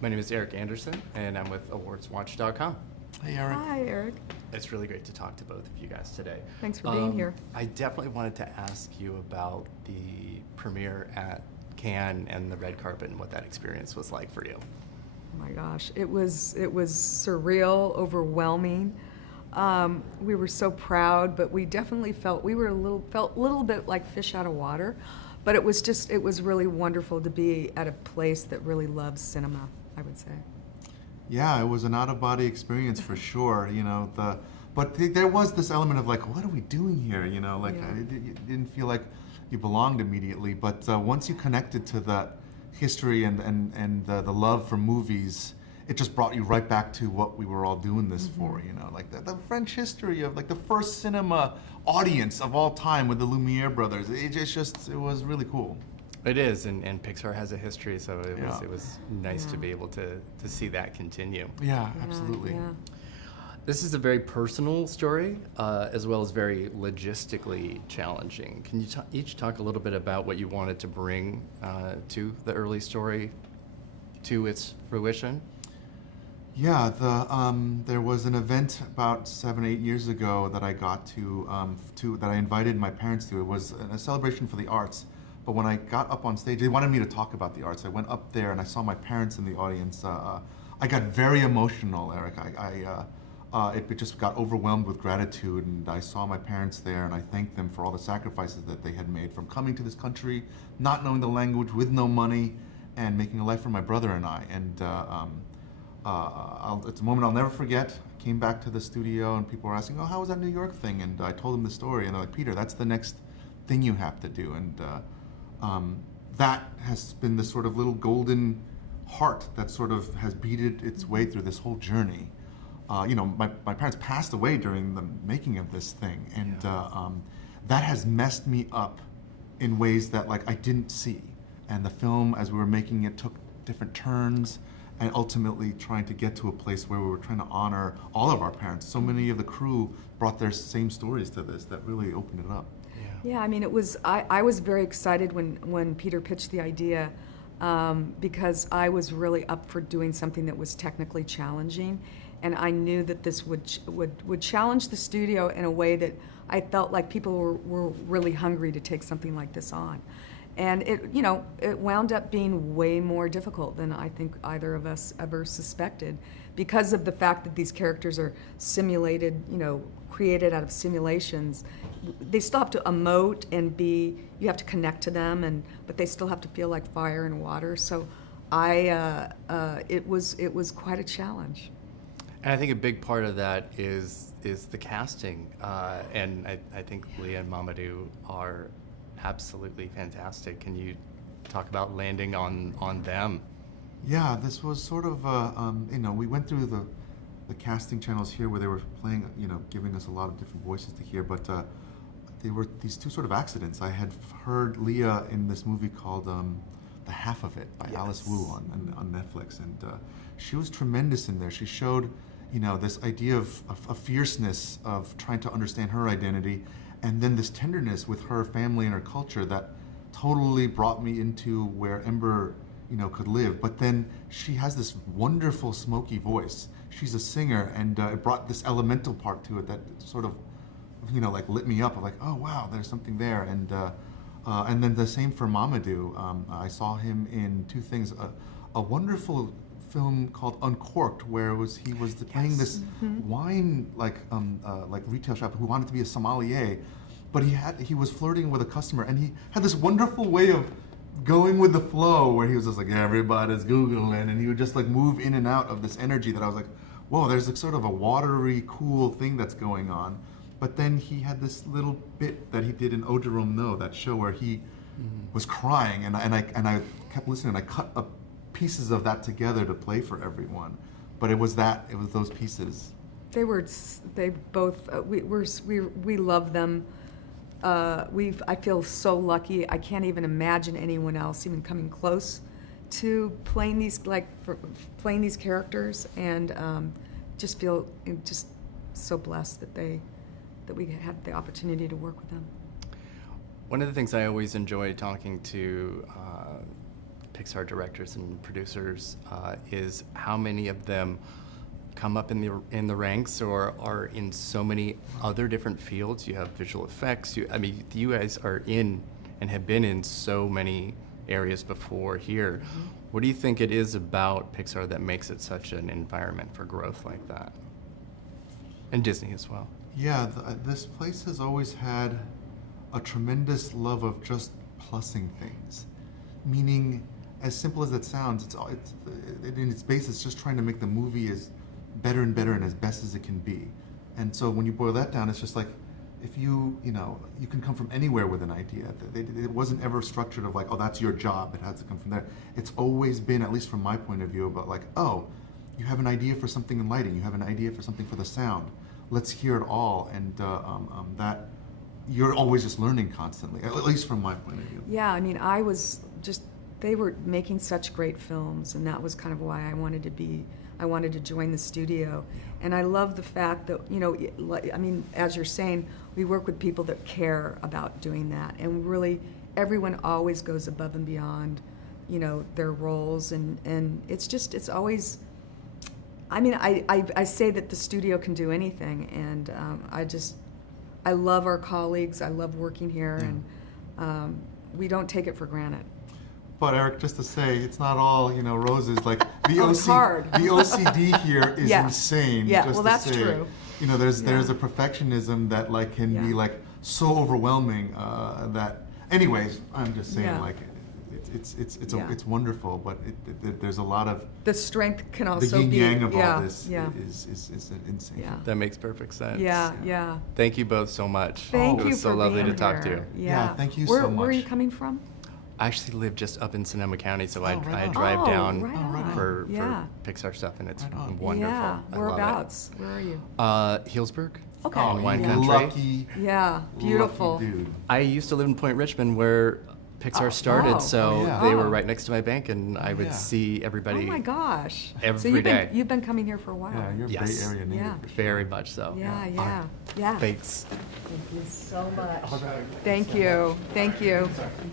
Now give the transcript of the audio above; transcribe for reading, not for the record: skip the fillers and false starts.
My name is Eric Anderson, and I'm with awardswatch.com. Hey, Eric. Hi, Eric. It's really great to talk to both of you guys today. Thanks for being here. I definitely wanted to ask you about the premiere at Cannes and the red carpet and what that experience was like for you. Oh my gosh, it was surreal, overwhelming. We were so proud, but we definitely felt a little bit like fish out of water. But it was really wonderful to be at a place that really loves cinema, I would say. Yeah, it was an out-of-body experience for sure. But there was this element of like, what are we doing here? It didn't feel like you belonged immediately. But once you connected to that history and the love for movies, it just brought you right back to what we were all doing this for. Like the French history of like the first cinema audience of all time with the Lumiere brothers. It was really cool. It is, and Pixar has a history, so it was nice to be able to see that continue. Yeah, absolutely. Yeah. This is a very personal story, as well as very logistically challenging. Can you each talk a little bit about what you wanted to bring to the early story, to its fruition? Yeah, there was an event about 7, 8 years ago that I got to that I invited my parents to. It was a celebration for the arts. But when I got up on stage, they wanted me to talk about the arts. I went up there and I saw my parents in the audience. I got very emotional, Eric. It just got overwhelmed with gratitude, and I saw my parents there, and I thanked them for all the sacrifices that they had made from coming to this country, not knowing the language, with no money, and making a life for my brother and I. And it's a moment I'll never forget. I came back to the studio, and people were asking, "Oh, how was that New York thing?" And I told them the story, and they're like, "Peter, that's the next thing you have to do." And that has been this sort of little golden heart that sort of has beaded its way through this whole journey. My parents passed away during the making of this thing, and that has messed me up in ways that like I didn't see. And the film, as we were making it, took different turns, and ultimately trying to get to a place where we were trying to honor all of our parents. So many of the crew brought their same stories to this that really opened it up. Yeah, I mean, I was very excited when Peter pitched the idea because I was really up for doing something that was technically challenging, and I knew that this would challenge the studio in a way that I felt like people were really hungry to take something like this on. And it wound up being way more difficult than I think either of us ever suspected, because of the fact that these characters are simulated, created out of simulations. They still have to emote and you have to connect to them, but they still have to feel like fire and water. So it was quite a challenge. And I think a big part of that is the casting, and I think Leah and Mamoudou are absolutely fantastic. Can you talk about landing on them? Yeah, this was sort of, we went through the casting channels here where they were playing, giving us a lot of different voices to hear, but they were these two sort of accidents. I had heard Leah in this movie called The Half of It by Alice Wu on Netflix, and she was tremendous in there. She showed, this idea of a fierceness of trying to understand her identity, and then this tenderness with her family and her culture that totally brought me into where Ember, could live. But then she has this wonderful smoky voice. She's a singer, and it brought this elemental part to it that sort of, like lit me up. I'm like, oh wow, there's something there. And then the same for Mamoudou. I saw him in two things: a wonderful film called Uncorked, where he was playing this wine like retail shop who wanted to be a sommelier, but he was flirting with a customer, and he had this wonderful way of going with the flow where he was just like, yeah, everybody's Googling, and he would just like move in and out of this energy that I was like, whoa, there's like sort of a watery, cool thing that's going on. But then he had this little bit that he did in Ojerom No, that show where he was crying, and I kept listening, and I cut up pieces of that together to play for everyone. But it was those pieces. We love them. I feel so lucky. I can't even imagine anyone else even coming close to playing these characters, and just feel just so blessed that we had the opportunity to work with them. One of the things I always enjoy talking to Pixar directors and producers is how many of them come up in the ranks or are in so many other different fields. You have visual effects. I mean, you guys are in and have been in so many areas before here. Mm-hmm. What do you think it is about Pixar that makes it such an environment for growth like that? And Disney as well. Yeah, this place has always had a tremendous love of just plussing things. Meaning, as simple as it sounds, it's in its base, it's just trying to make the movie as better and better and as best as it can be. And so when you boil that down, it's just like, if you can come from anywhere with an idea. It wasn't ever structured of like, oh, that's your job, it has to come from there. It's always been, at least from my point of view, about like, oh, you have an idea for something in lighting, you have an idea for something for the sound. Let's hear it all, and that you're always just learning constantly, at least from my point of view. Yeah, I mean, they were making such great films, and that was kind of why I wanted to join the studio. And I love the fact that, I mean, as you're saying, we work with people that care about doing that. And really, everyone always goes above and beyond, their roles. And it's always, I mean, I say that the studio can do anything. And I love our colleagues. I love working here. And we don't take it for granted. But Eric, just to say, it's not all roses. Like the the OCD here is insane. Yeah, just well, to that's say. true. There's a perfectionism that can be like so overwhelming that. Anyways, I'm just saying like it's wonderful, but there's a lot of the strength can also the yin be yang of all this is insane. Yeah. That makes perfect sense. Yeah. Thank you both so much. Thank it you was so for lovely being to talk to here. you. Yeah, thank you so much. Where are you coming from? I actually live just up in Sonoma County, so I right drive on. down right on. for Yeah. Pixar stuff, and it's Right on. wonderful. Yeah, I whereabouts? Where are you? love it. Healdsburg. Okay. In wine you country. lucky, Yeah, beautiful. lucky dude. I used to live in Point Richmond, where Pixar started, wow. so Oh, yeah. they Oh. were right next to my bank, and I would yeah. see everybody. Oh my gosh. Every so day. You've been coming here for a while. Yeah, you're a Yes. Bay Area native. Yeah. for sure. Very much so. Yeah. Thanks. Thank you so much. All right. Thank you.